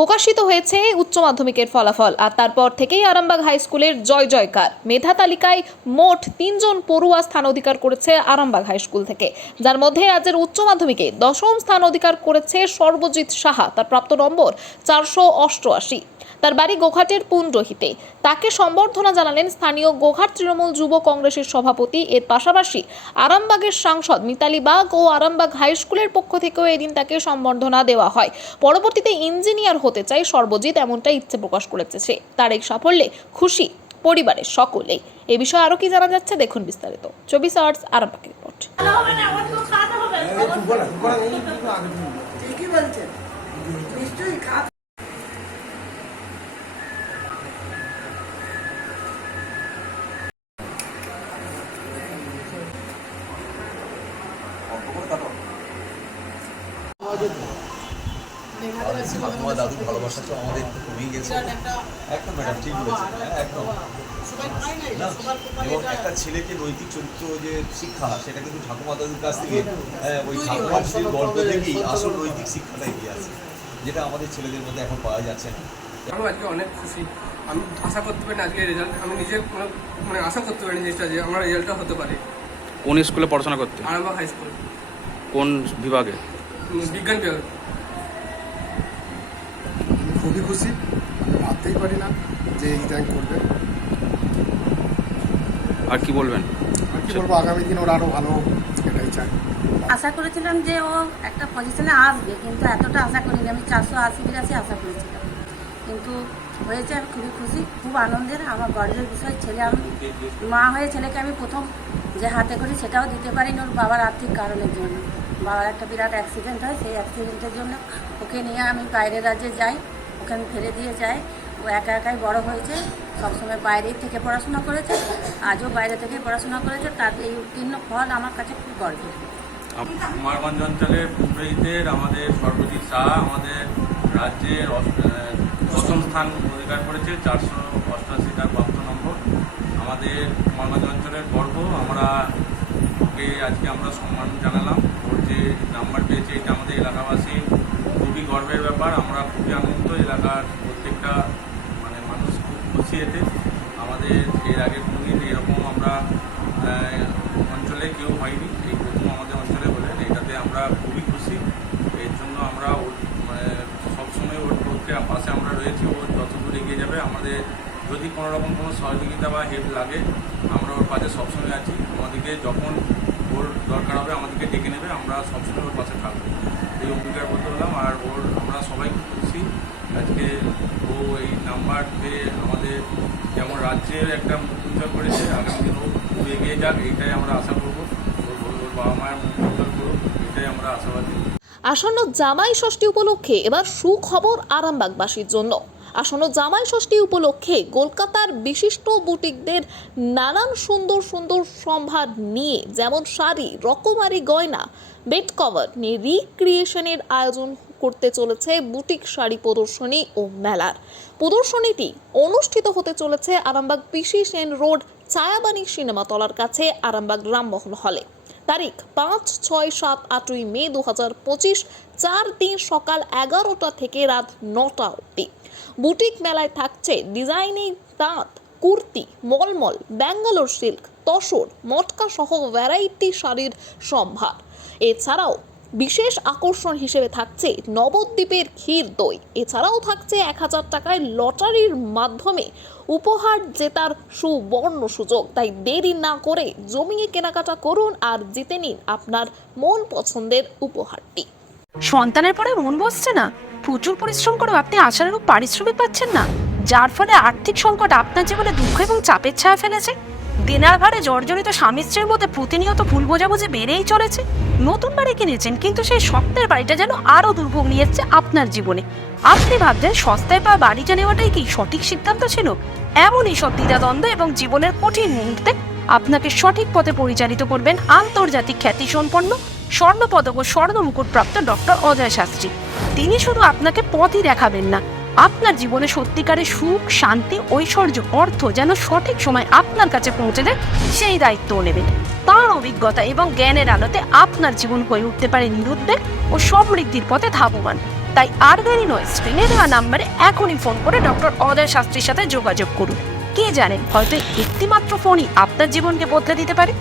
প্রকাশিত হয়েছে উচ্চ মাধ্যমিকের ফলাফল আর তারপর থেকেই আরামবাগ হাই স্কুলের জয় জয়কার। মেধা তালিকায় মোট 3 জন পড়ুয়া স্থান অধিকার করেছে আরামবাগ হাই স্কুল থেকে, যার মধ্যে রাজ্যের উচ্চ মাধ্যমিকে 10ম স্থান অধিকার করেছে সর্বজিৎ সাহা। তার প্রাপ্ত নম্বর 488। তার বাড়ি গোঘাটের পুনরহিতে। তাকে সম্বর্ধনা জানালেন স্থানীয় গোঘাট তৃণমূল যুব কংগ্রেসের সভাপতি। এর পাশাপাশি আরামবাগের সাংসদ মিতালি বাগ ও আরামবাগ হাই স্কুলের পক্ষ থেকেও এদিন তাকে সম্বর্ধনা দেওয়া হয়। পরবর্তীতে ইঞ্জিনিয়ার হতে চাই সর্বজিৎ, এমনটা ইচ্ছে প্রকাশ করেছে সে। তার এই সাফল্যে খুশি পরিবারের সকলেই। এ বিষয়ে আরো কি জানা যাচ্ছে দেখুন বিস্তারিত। 24 আওয়ার্স আরামবাগ রিপোর্ট। ঠাকুমা দাদুর ভালোবাসা তো আমাদের কমেই গেছে। একদম ম্যাডাম ঠিক বলেছেন, একদম না। এবং একটা ছেলেকে নৈতিক চরিত্র যে শিক্ষা, সেটা কিন্তু ঠাকুমা দাদুর কাছ থেকে ওই ঠাকুমার সেই গল্প থেকেই আসল নৈতিক শিক্ষাটা এগিয়ে আছে, যেটা আমাদের ছেলেদের মধ্যে এখন পাওয়া যাচ্ছে না। আমি আজকে অনেক খুশি। আমি আশা করতে পারি আজকে রেজাল্ট, আমি নিজে মানে আশা করতে পারি জিনিসটা যে আমার রেজাল্টটা হতে পারে। কোন স্কুলে পড়াশোনা করতে? Arambagh high school. কোন বিভাগে? বিজ্ঞান বিভাগ। খুবই খুশি, আমি ভাবতেই পারি না যে এই র্যাঙ্ক করবে। আর কি বলবেন? আর কি বলবো, আগামী দিন ওরা আরও ভালো, এটাই চাই। আশা করেছিলাম যে ও একটা পজিশনে আসবে, কিন্তু এতটা আশা করিনি। আমি 480-82 আশা করেছিলাম, কিন্তু হয়েছে। আমি খুবই খুশি, খুব আনন্দের। আমার গর্বের বিষয়। ছেলে, আমি মা হয়ে ছেলেকে আমি প্রথম যে হাতে করি সেটাও দিতে পারিনি ওর বাবার আর্থিক কারণের জন্য। বাবার একটা বিরাট অ্যাক্সিডেন্ট হয়, সেই অ্যাক্সিডেন্টের জন্য ওকে নিয়ে আমি বাইরের রাজ্যে যাই, ওকে আমি ফেলে দিয়ে যাই। ও একা একাই বড় হয়েছে, সবসময় বাইরেই থেকে পড়াশোনা করেছে, আজও বাইরে থেকে পড়াশোনা করেছে। তার এই উত্তীর্ণ ফল আমার কাছে খুব গর্বের। কুমারগঞ্জ অঞ্চলের পুনরহিতের আমাদের সর্বজিৎ সাহা আমাদের রাজ্যের 8ম স্থান অধিকার করেছে, 488 তার প্রাপ্ত নম্বর। আমাদের কুমারগঞ্জ অঞ্চলের গর্ব। আমরা ওকে আজকে আমরা সম্মান জানালাম। ওর যে নাম্বার পেয়েছে এটা আমাদের এলাকাবাসী খুবই গর্বের ব্যাপার। আমরা খুবই আনন্দিত, এলাকার প্রত্যেকটা মানে মানুষ খুব খুশি এতে। আমাদের এর আগে কোনোদিন এরকম আমরা অঞ্চলে কেউ হয়নি, এই প্রথম আমাদের অঞ্চলে হলেন। এটাতে আমরা খুবই খুশি। এর জন্য আমরা মানে সবসময় ওর পাশে আমরা রয়েছি। ও যতদূর এগিয়ে যাবে, আমাদের যদি কোনো রকম কোনো সহযোগিতা বা হেল্প লাগে, আমরা ওর পাশে সবসময় আছি। আমাদেরকে যখন ওর দরকার হবে আমাদেরকে ডেকে নেবে, আমরা সবসময় ওর পাশে থাকবো, এই অঙ্গীকার করতে হলাম। আর আমরা সবাই খুব খুশি আজকে ও এই নাম্বার পেয়ে আমাদের যেমন রাজ্যের একটা মুখ উজ্জ্বল করেছে। আগামী দিন ও খুব এগিয়ে যাক, এইটাই আমরা আশা করবো। ওর বাবা মায়ের মুখ উজ্জ্বল করুক, এটাই আমরা আশাবাদী। আসন্ন জামাই ষষ্ঠী উপলক্ষে এবার সুখবর আরামবাগবাসীর জন্য। আসন্ন জামাই ষষ্ঠী উপলক্ষে কলকাতার বিশিষ্ট বুটিকদের নানান সুন্দর সুন্দর সম্ভার নিয়ে, যেমন শাড়ি, রকমারি গয়না, বেড কভার নিয়ে রিক্রিয়েশনের আয়োজন করতে চলেছে বুটিক শাড়ি প্রদর্শনী ও মেলার। প্রদর্শনীটি অনুষ্ঠিত হতে চলেছে আরামবাগ পিসি সেন রোড, ছায়াবাণী সিনেমা তলার কাছে, আরামবাগ রামমোহন হলে। তারিখ 5, 6, 7, 8ই মে 2025, 4 দিন সকাল 11টা থেকে রাত 9টা অবধি। বুটিক মেলায় থাকছে ডিজাইনিং তাঁত, কুর্তি, মলমল, ব্যাঙ্গালোর সিল্ক, তসর, মটকা সহ ভ্যারাইটি শাড়ির সম্ভার। এছাড়াও বিশেষ আকর্ষণ হিসেবে থাকছে নবদ্বীপের ক্ষীর দই। এছাড়াও থাকছে 1000 টাকায় লটারির মাধ্যমে উপহার জেতার সুবর্ণ সুযোগ। তাই দেরি না করে জমিয়ে কেনাকাটা করুন আর জিতে নিন আপনার মন পছন্দের উপহারটি। সন্তানের পরে মন বসছে না, প্রচুর পরিশ্রম করেও আপনি আশানুরূপ পারিশ্রমিক পাচ্ছেন না, যার ফলে আর্থিক সংকট আপনার জীবনে দুঃখ এবং চাপের ছায়া ফেলেছে। দেনার ভারে জর্জরিত স্বামী স্ত্রীর মধ্যে প্রতিনিয়ত ভুল বোঝাবুঝি বেড়েই চলেছে। নতুন বাড়ি কিনেছেন, কিন্তু সেই স্বপ্নের বাড়িটা যেন আরও দুর্ভোগ নিয়ে এসছে আপনার জীবনে। আপনি ভাবছেন সস্তায় পাওয়া বাড়িটা নেওয়াটাই কি সঠিক সিদ্ধান্ত ছিল? এমনই সব দ্বিধাদ্বন্দ্ব এবং জীবনের কঠিন মুহূর্তে আপনাকে সঠিক পথে পরিচালিত করবেন আন্তর্জাতিক খ্যাতিসম্পন্ন স্বর্ণপদক ও স্বর্ণ মুকুটপ্রাপ্ত ডক্টর অজয় শাস্ত্রী। তিনি শুধু আপনাকে পথই দেখাবেন না, আপনার জীবনে সত্যিকারের সুখ, শান্তি, ঐশ্বর্য, অর্থ যেন সঠিক সময় আপনার কাছে পৌঁছে দেয়, সেই দায়িত্বও নেবেন। তার অভিজ্ঞতা এবং জ্ঞানের আলোতে আপনার জীবন হয়ে উঠতে পারে নিরুদ্বেগ ও সমৃদ্ধির পথে ধাবমান। তাই আর দেরি নয়, স্ক্রিনে দেওয়া নাম্বারে এখনই ফোন করে ডক্টর অজয় শাস্ত্রীর সাথে যোগাযোগ করুন। কে জানেন, হয়তো একটিমাত্র ফোনই আপনার জীবনকে বদলে দিতে পারে।